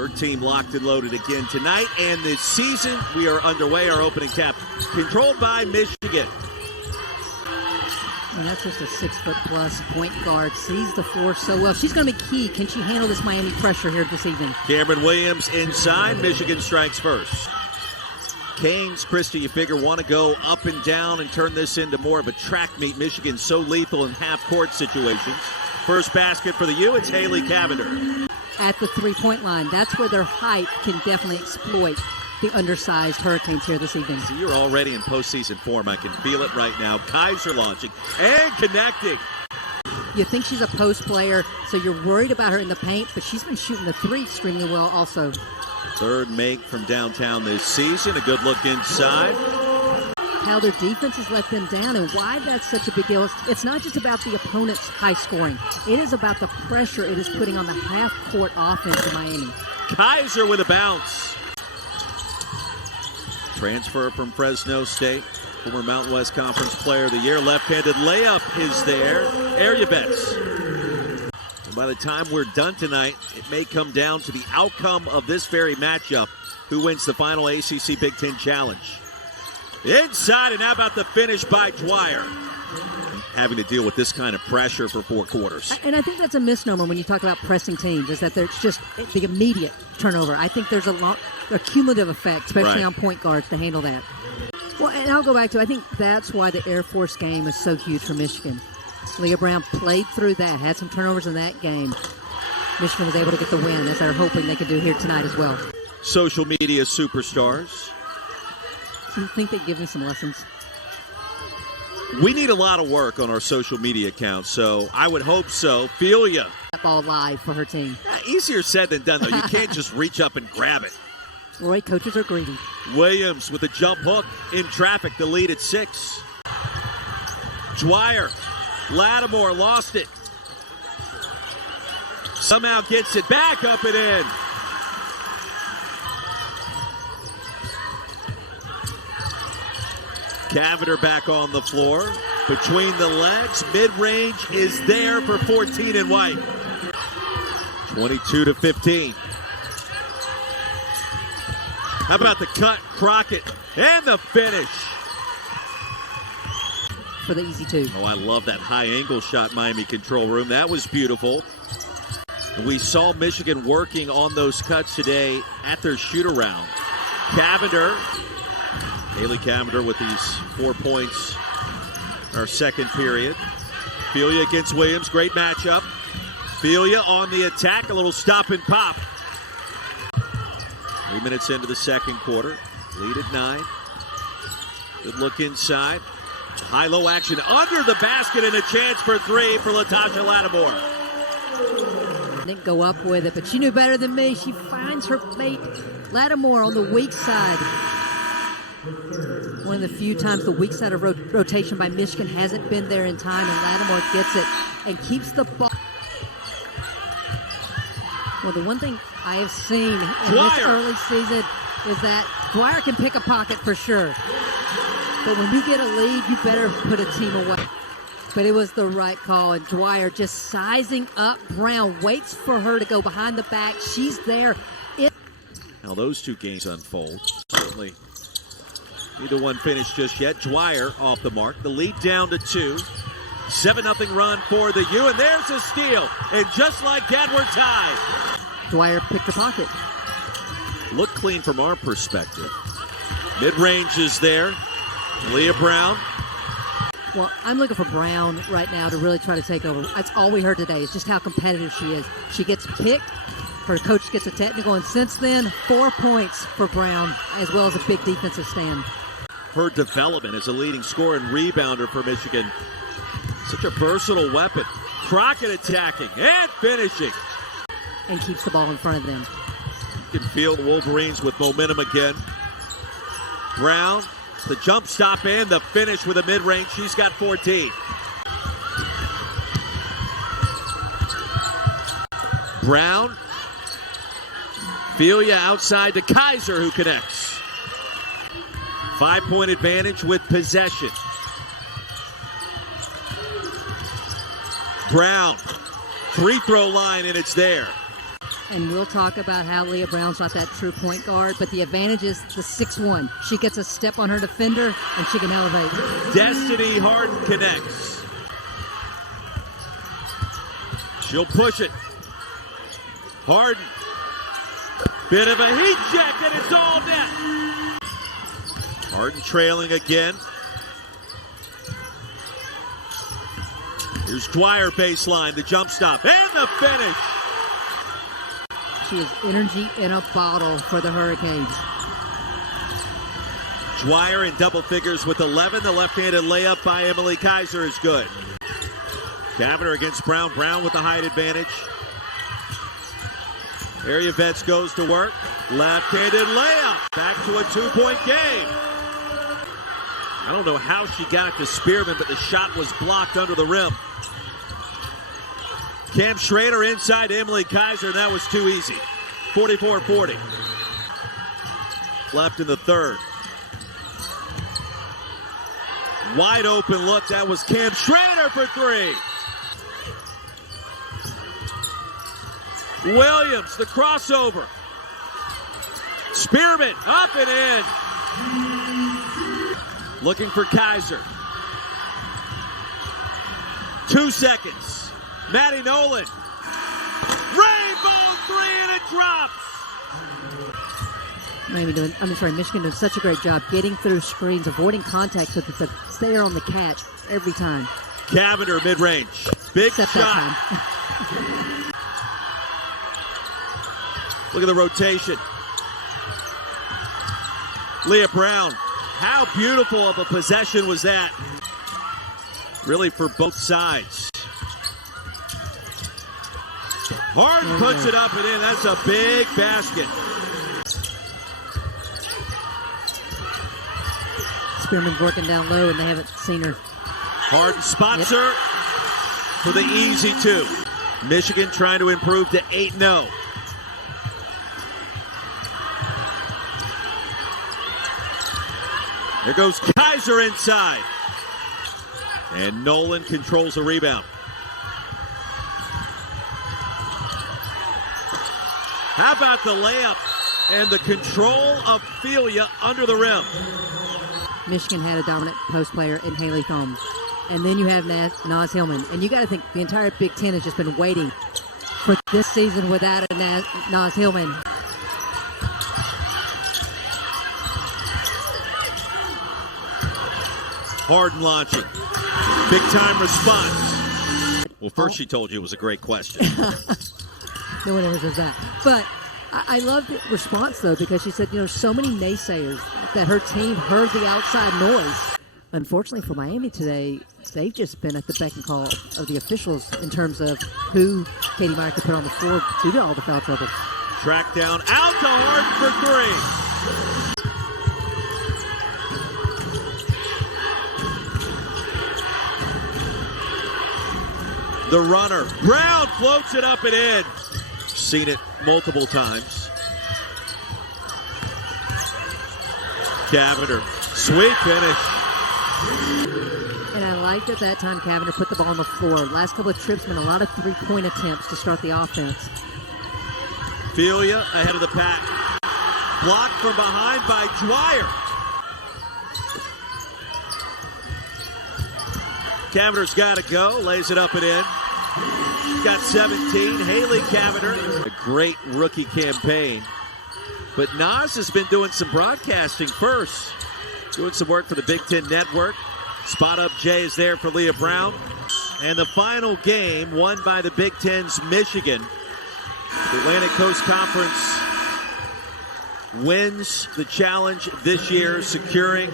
Her team locked and loaded again tonight, and this season we are underway. Our opening cap controlled by Michigan. And that's just a 6-foot-plus point guard. Sees the floor so well. She's going to be key. Can she handle this Miami pressure here this evening? Cameron Williams inside. Michigan strikes first. Canes, Christy, you figure, want to go up and down and turn this into more of a track meet. Michigan's so lethal in half-court situations. First basket for the U, it's Haley Cavinder. At the three-point line, that's where their height can definitely exploit the undersized Hurricanes here this evening. So you're already in postseason form. I can feel it right now. Kaiser launching and connecting. You think she's a post player, so you're worried about her in the paint, but she's been shooting the three extremely well also. Third make from downtown this season. A good look inside. How their defense has let them down and why that's such a big deal. It's not just about the opponent's high scoring. It is about the pressure it is putting on the half-court offense in Miami. Kaiser with a bounce. Transfer from Fresno State. Former Mountain West Conference Player of the Year. Left-handed layup is there. Area bets. And by the time we're done tonight, it may come down to the outcome of this very matchup. Who wins the final ACC-Big Ten Challenge? Inside, and how about the finish by Dwyer? Having to deal with this kind of pressure for 4 quarters. And I think that's a misnomer when you talk about pressing teams, is that there's just the immediate turnover. I think there's a cumulative effect, especially on point guards, to handle that. Well, and I'll go back to, I think that's why the Air Force game is so huge for Michigan. Leah Brown played through that, had some turnovers in that game. Michigan was able to get the win, as they're hoping they can do here tonight as well. Social media superstars. Do you think they'd give me some lessons? We need a lot of work on our social media accounts, so I would hope so. Filia. That ball live for her team. Easier said than done, though. You can't just reach up and grab it. Roy, coaches are greedy. Williams with a jump hook in traffic, the lead at 6. Dwyer. Lattimore lost it. Somehow gets it back, up and in. Cavinder back on the floor. Between the legs, mid-range is there for 14 in white. 22-15. How about the cut, Crockett, and the finish? For the easy two. Oh, I love that high angle shot, Miami control room. That was beautiful. We saw Michigan working on those cuts today at their shoot-around. Cavinder. Haley Cavinder with these 4 points our second period. Filia against Williams, great matchup. Filia on the attack, a little stop and pop. 3 minutes into the second quarter, lead at 9. Good look inside. High-low action under the basket and a chance for 3 for Latasha Lattimore. Didn't go up with it, but she knew better than me. She finds her mate, Lattimore, on the weak side. One of the few times the weak side of rotation by Michigan hasn't been there in time, and Lattimore gets it and keeps the ball. Well, the one thing I have seen in this early season is that Dwyer can pick a pocket for sure. But when you get a lead, you better put a team away. But it was the right call, and Dwyer just sizing up Brown, waits for her to go behind the back. She's there. How those two games unfold, certainly. Neither one finished just yet. Dwyer off the mark. The lead down to 2. 7-0 run for the U, and there's a steal. And just like that, we're tied. Dwyer picked her pocket. Look clean from our perspective. Mid-range is there. Leah Brown. Well, I'm looking for Brown right now to really try to take over. That's all we heard today is just how competitive she is. She gets picked. Her coach gets a technical, and since then, 4 points for Brown, as well as a big defensive stand. Her development as a leading scorer and rebounder for Michigan. Such a versatile weapon. Crockett attacking and finishing. And keeps the ball in front of them. You can feel the Wolverines with momentum again. Brown, the jump stop and the finish with a mid-range. She's got 14. Brown. Filia outside to Kaiser, who connects. 5-point advantage with possession. Brown, free throw line, and it's there. And we'll talk about how Leah Brown's not that true point guard, but the advantage is the 6'1". She gets a step on her defender, and she can elevate. Destiny Harden connects. She'll push it. Harden. Bit of a heat check, and it's all net. Harden trailing again. Here's Dwyer baseline, the jump stop, and the finish. She has energy in a bottle for the Hurricanes. Dwyer in double figures with 11. The left-handed layup by Emily Kaiser is good. Cavinder against Brown. Brown with the height advantage. Area Vets goes to work. Left-handed layup. Back to a two-point game. I don't know how she got it to Spearman, but the shot was blocked under the rim. Cam Schrader inside to Emily Kaiser, and that was too easy. 44-40. Left in the third. Wide open look. That was Cam Schrader for three. Williams, the crossover. Spearman, up and in. Looking for Kaiser. 2 seconds. Maddie Nolan. Rainbow three, and it drops. Michigan doing such a great job getting through screens, avoiding contact so that they're there on the catch every time. Cavinder mid-range. Big Except shot. Look at the rotation. Leah Brown. How beautiful of a possession was that? Really for both sides. Harden puts it up and in. That's a big basket. Spearman's working down low, and they haven't seen her. Harden spots her for the easy two. Michigan trying to improve to 8-0. There goes Kaiser inside. And Nolan controls the rebound. How about the layup and the control of Filia under the rim? Michigan had a dominant post player in Haley Thomas. And then you have Naz Hillman. And you got to think the entire Big Ten has just been waiting for this season without a Naz Hillman. Harden launching. Big time response. Well, first she told you it was a great question. No one ever says that. But I love the response, though, because she said, so many naysayers that her team heard the outside noise. Unfortunately for Miami today, they've just been at the beck and call of the officials in terms of who Katie Meyer could put on the floor due to all the foul trouble. Track down, out to Harden for three. The runner, Brown floats it up and in. Seen it multiple times. Cavinder, sweet finish. And I liked at that time Cavinder put the ball on the floor. Last couple of trips been a lot of three-point attempts to start the offense. Filia ahead of the pack. Blocked from behind by Dwyer. Cavinder's got to go. Lays it up and in. She's got 17. Haley Cavinder. A great rookie campaign. But Naz has been doing some broadcasting first. Doing some work for the Big Ten Network. Spot Up Jay is there for Leah Brown. And the final game won by the Big Ten's Michigan. The Atlantic Coast Conference wins the challenge this year, securing